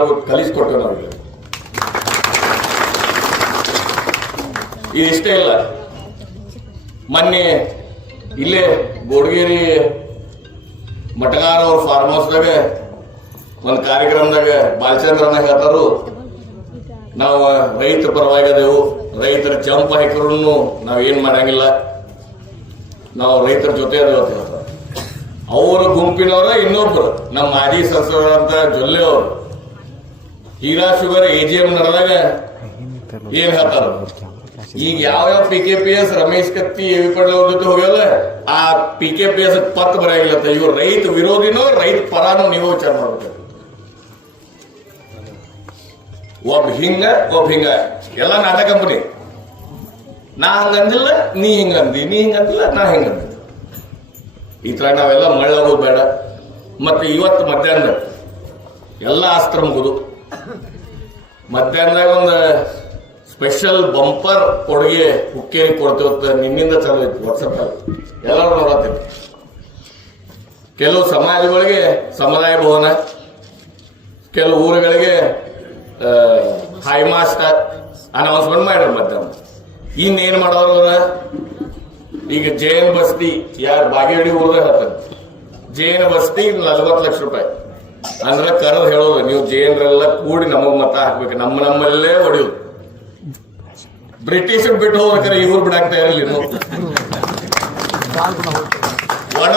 ನಾವು ಇದಿಷ್ಟೇ ಇಲ್ಲ ಮೊನ್ನೆ ಇಲ್ಲೇ ಗೋಡಗೇರಿ ಮಟಗಾರ ಅವ್ರ ಫಾರ್ಮ್ ಹೌಸ್ದಾಗ ಒಂದು ಕಾರ್ಯಕ್ರಮದಾಗ ಬಾಲಚಂದ್ರನ ಹೇಳ್ತಾರು, ನಾವು ರೈತ ಪರವಾಗಿದೆವು ರೈತರ ಜಂಪ್ ಹಾಕಿದ್ರು ನಾವು ಏನ್ ಮಾಡಂಗಿಲ್ಲ, ನಾವು ರೈತರ ಜೊತೆ ಹೇಳ್ತಾರೆ. ಅವರ ಗುಂಪಿನವರ ಇನ್ನೊಬ್ರು, ನಮ್ಮ ಮಾಜಿ ಸಂಸದರಂತ ಜೊಲ್ಲೆ ಅವರು. Heera sugar A G M ನಡೆದಾಗ ಏನ್ ಹೇಳ್ತಾರ? ಈಗ ಯಾವ ಯಾವ P K P S Ramesh Katti A V Patel ಅವ್ರ ಜೊತೆ ಆ ಪಿ ಕೆ ಪಿ ಎಸ್ ಪತ್ ಬರಂಗಿಲ್ಲ ಇವ್ರು ರೈತ ವಿರೋಧಿನೋ, ರೈತ ಪರಾನೋ ನೀವು ವಿಚಾರ ಮಾಡ್ಬೇಕು. ಒಬ್ಬ ಹಿಂಗ ಒಬ್ಬ ಹಿಂಗ. ಎಲ್ಲ ನಾಟಕ ಕಂಪನಿ. ನಾ ಹಂಗಂದಿಲ್ಲ ನೀ ಹಿಂಗಂದಿ ನೀ ಹಿಂಗಂದಿಲ್ಲ ನಾ ಹಿಂಗಂದಿ ಈ ತರ ನಾವೆಲ್ಲ ಮಳ್ಳಾಗೋದು ಬೇಡ. ಮತ್ತೆ ಇವತ್ತು ಮಧ್ಯಾಹ್ನ ಎಲ್ಲ ಅಸ್ತ್ರ ಮುಗಿದು ಮಧ್ಯಾಹ್ನದಾಗ ಒಂದು ಸ್ಪೆಷಲ್ ಬಂಪರ್ ಕೊಡುಗೆ ಹುಕ್ಕೇರಿ ಕೊಡ್ತೇವತ್ತ ನಿನ್ನಿಂದ ಚಾಲು ಐತಿ ವಾಟ್ಸಪ್ ಎಲ್ಲರೂ ನೋಡತ್ತೀವಿ ಕೆಲವು ಸಮಾಜಗಳಿಗೆ, ಸಮುದಾಯ ಭವನ, ಕೆಲವು ಊರುಗಳಿಗೆ ಹೈ ಮಾಸ್ಟರ್ ಅನೌನ್ಸ್ಮೆಂಟ್ ಮಾಡ್ಯಾರ ಮಧ್ಯಾಹ್ನ. ಇನ್ನೇನ್ ಮಾಡೋರು? ಈಗ ಜೈನ್ ಬಸ್ತಿ, ಯಾರು ಬಾಗೇಡಿ ಊರ್ದಾಗ ಜೈನ್ ಬಸ್ತಿ ನಲ್ವತ್ತು ಲಕ್ಷ ರೂಪಾಯಿ. ಅಂದ್ರೆ ಕರು ಹೇಳೋದು, ನೀವು ಜೈನರೆಲ್ಲ ಕೂಡಿ ನಮಗ್ ಮತ ಹಾಕ್ಬೇಕು. ನಮ್ಮ ನಮ್ಮಲ್ಲೇ ಹೊಡೆಯೋದು. ಬ್ರಿಟಿಷ್ ಬಿಟ್ಟು ಹೋಗ್ಬೇಕಾರೆ ಇವ್ರು ಬಿಡಾಕ್ತಾ ಇರಲಿಲ್ಲ ಒಣ